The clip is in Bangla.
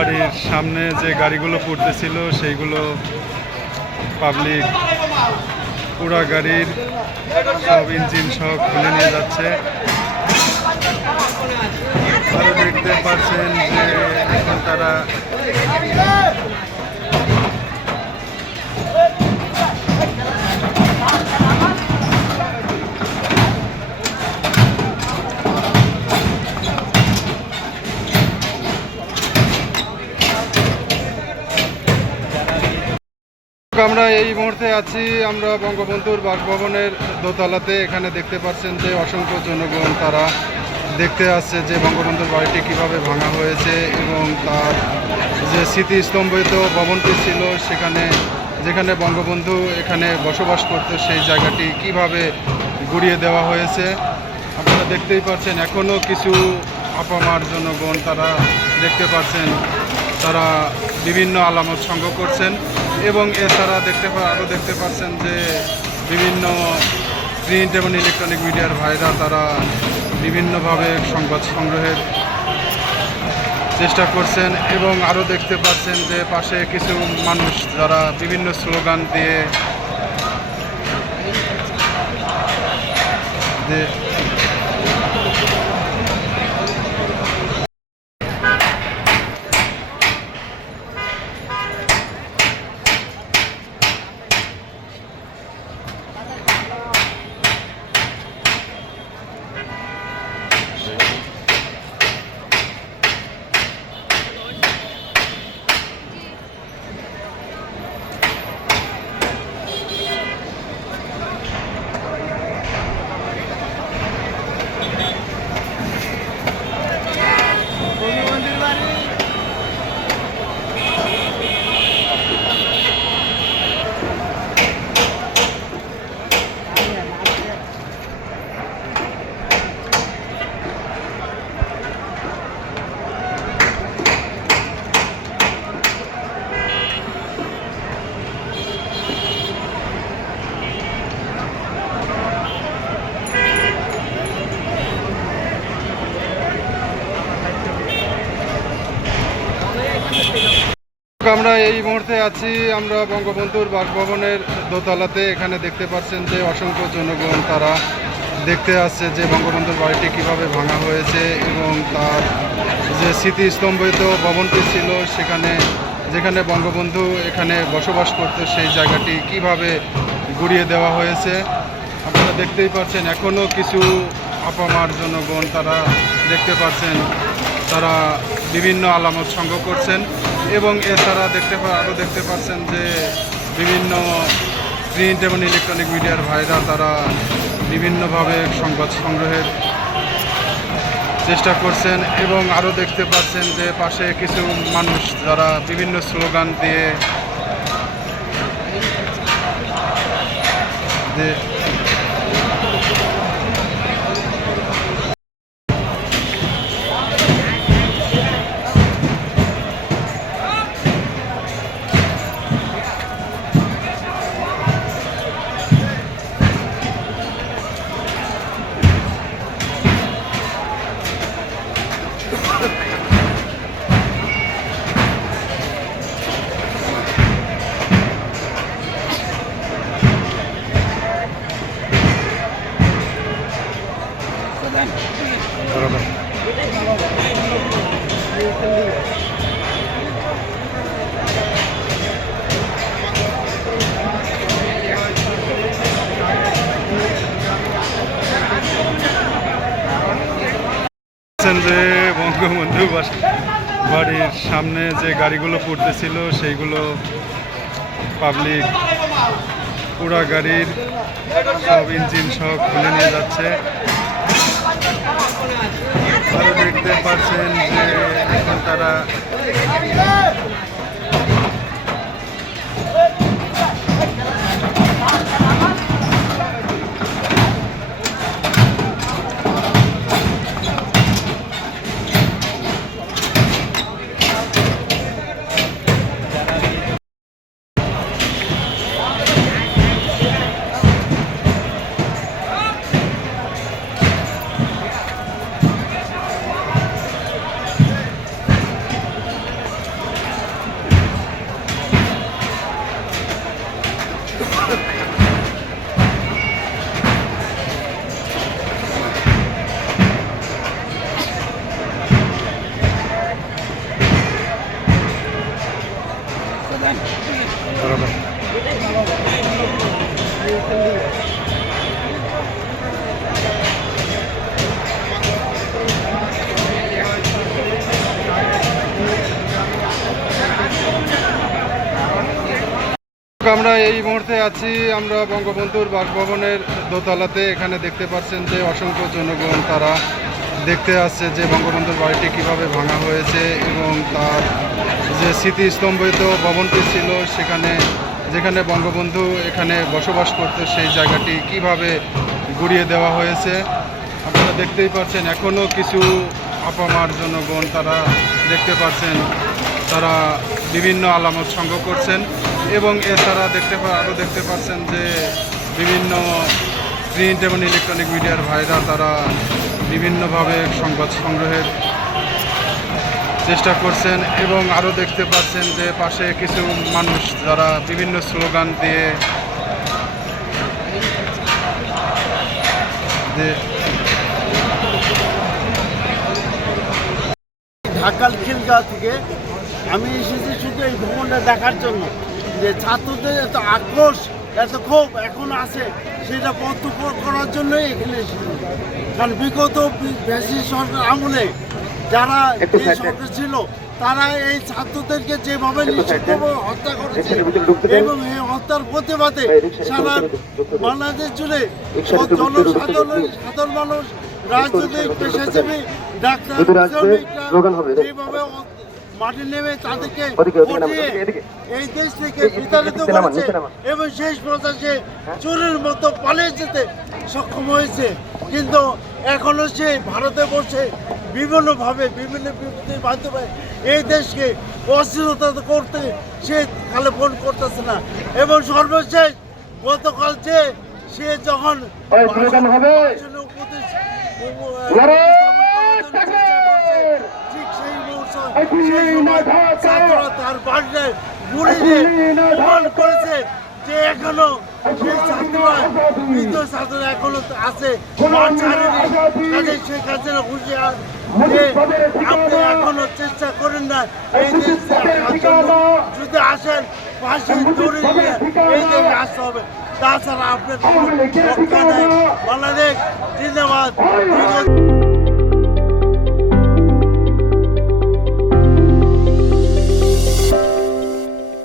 বাড়ির সামনে যে গাড়িগুলো পড়তেছিল সেইগুলো পাবলিক পুরা গাড়ির সব ইঞ্জিন সহ খুলে নিয়ে যাচ্ছে। আরো দেখতে পাচ্ছেন যে এখন তারা আমরা এই মুহূর্তে আছি আমরা বঙ্গবন্ধুর বাসভবনের দোতলাতে। এখানে দেখতে পাচ্ছেন যে অসংখ্য জনগণ তারা দেখতে আসছে যে বঙ্গবন্ধুর বাড়িটি কিভাবে ভাঙা হয়েছে এবং তার যে স্মৃতিস্তম্ভিত ভবনটি ছিল সেখানে যেখানে বঙ্গবন্ধু এখানে বসবাস করতো সেই জায়গাটি কিভাবে গুড়িয়ে দেওয়া হয়েছে। আপনারা দেখতেই পাচ্ছেন এখনও কিছু আপামার জনগণ তারা দেখতে পাচ্ছেন তারা বিভিন্ন আলামত সংগ্রহ করছেন এবং এছাড়া আরও দেখতে পাচ্ছেন যে বিভিন্ন প্রিন্ট এবং ইলেকট্রনিক মিডিয়ার ভাইরা তারা বিভিন্নভাবে সংবাদ সংগ্রহের চেষ্টা করছেন এবং আরও দেখতে পাচ্ছেন যে পাশে কিছু মানুষ যারা বিভিন্ন স্লোগান দিয়ে আমরা এই মুহূর্তে আছি আমরা বঙ্গবন্ধুর বাসভবনের দোতলাতে। এখানে দেখতে পাচ্ছেন যে অসংখ্য জনগণ তারা দেখতে আসছে যে বঙ্গবন্ধুর বাড়িটি কিভাবে ভাঙা হয়েছে এবং তার যে স্মৃতিস্তম্ভিত ভবনটি ছিল সেখানে যেখানে বঙ্গবন্ধু এখানে বসবাস করতো সেই জায়গাটি কিভাবে গুড়িয়ে দেওয়া হয়েছে। আপনারা দেখতেই পাচ্ছেন এখনও কিছু আপামার জনগণ তারা দেখতে পাচ্ছেন তারা বিভিন্ন আলামত সংগ্রহ করছেন এবং এছাড়া আরও দেখতে পাচ্ছেন যে বিভিন্ন প্রিন্ট এবং ইলেকট্রনিক মিডিয়ার ভাইরা তারা বিভিন্নভাবে সংবাদ সংগ্রহের চেষ্টা করছেন এবং আরও দেখতে পাচ্ছেন যে পাশে কিছু মানুষ যারা বিভিন্ন স্লোগান দিয়ে যে বঙ্গবন্ধু বাড়ির সামনে যে গাড়িগুলো পড়তেছিল সেইগুলো পাবলিক পুরা গাড়ির সব ইঞ্জিন সহ খুলে নিয়ে যাচ্ছে। আরো দেখতে পাচ্ছেন যে এখন তারা আমরা এই মুহূর্তে আছি আমরা বঙ্গবন্ধুর বাসভবনের দোতলাতে। এখানে দেখতে পাচ্ছেন যে অসংখ্য জনগণ তারা দেখতে আসছে যে বঙ্গবন্ধুর বাড়িটি কিভাবে ভাঙা হয়েছে এবং তার যে স্মৃতিস্তম্ভিত ভবনটি ছিল সেখানে, যেখানে বঙ্গবন্ধু এখানে বসবাস করতো, সেই জায়গাটি কিভাবে গুড়িয়ে দেওয়া হয়েছে আপনারা দেখতেই পাচ্ছেন। এখনও কিছু আপামার জনগণ তারা দেখতে পাচ্ছেন, তারা বিভিন্ন আলামত সংগ্রহ করছেন এবং এছাড়া আরও দেখতে পাচ্ছেন যে বিভিন্ন প্রিন্ট এবং ইলেকট্রনিক মিডিয়ার ভাইরা তারা বিভিন্নভাবে সংবাদ সংগ্রহের চেষ্টা করছেন এবং আরও দেখতে পাচ্ছেন যে পাশে কিছু মানুষ যারা বিভিন্ন স্লোগান দিয়ে ঢাকার খিলগাঁও থেকে আমি এসেছি শুধু এই ভবনটা দেখার জন্য, যে ছাত্রদের এত আক্রোশ এত ক্ষোভ এখন আছে সেটা প্রত্যক্ষ করার জন্যই এখানে এসেছি। কারণ বিগত ফ্যাসিস্ট সরকার আমলে যারা এই সরকার ছিল তারা এই ছাত্রদেরকে যেভাবে নিশ্চিতভাবে হত্যা করেছে এবং এই হত্যার প্রতিবাদে সারা বাংলাদেশ জুড়ে সাধারণ মানুষ, রাজনৈতিক পেশাজীবী, ডাক্তার, শ্রমিকরা যেভাবে মাঠে নেমে তাদেরকে এই দেশ থেকে বিতাড়িত করেছে এবং শেষ পর্যায়ে চোরের মতো পালিয়ে যেতে সক্ষম হয়েছে। কিন্তু এখনো সে ভারতে বসে বিভিন্নভাবে বিভিন্ন বিপত্তির মাধ্যমে এই দেশকে অস্থিরতা করতে সে খালে ফোন করতেছে না। এবং সর্বশেষ গতকাল যে সে যখন ঠিক সেই মুহূর্তে ছাত্ররা তার বাড়িতে গুলি দিয়ে প্রমাণ করেছে যে এখনো সেই ছাত্ররা মৃত ছাত্ররা এখনো আছে, কাজে সেই কাজে হুঁশিয়ার যে আপনি এখনো চেষ্টা করেন না এই দেশে আসার জন্য। যদি আসেন ফাঁসি দড়ি নিয়ে এই দেশে আসতে হবে, তাছাড়া আপনার কোনো রক্ষা নেই। বাংলাদেশ জিন্দাবাদ।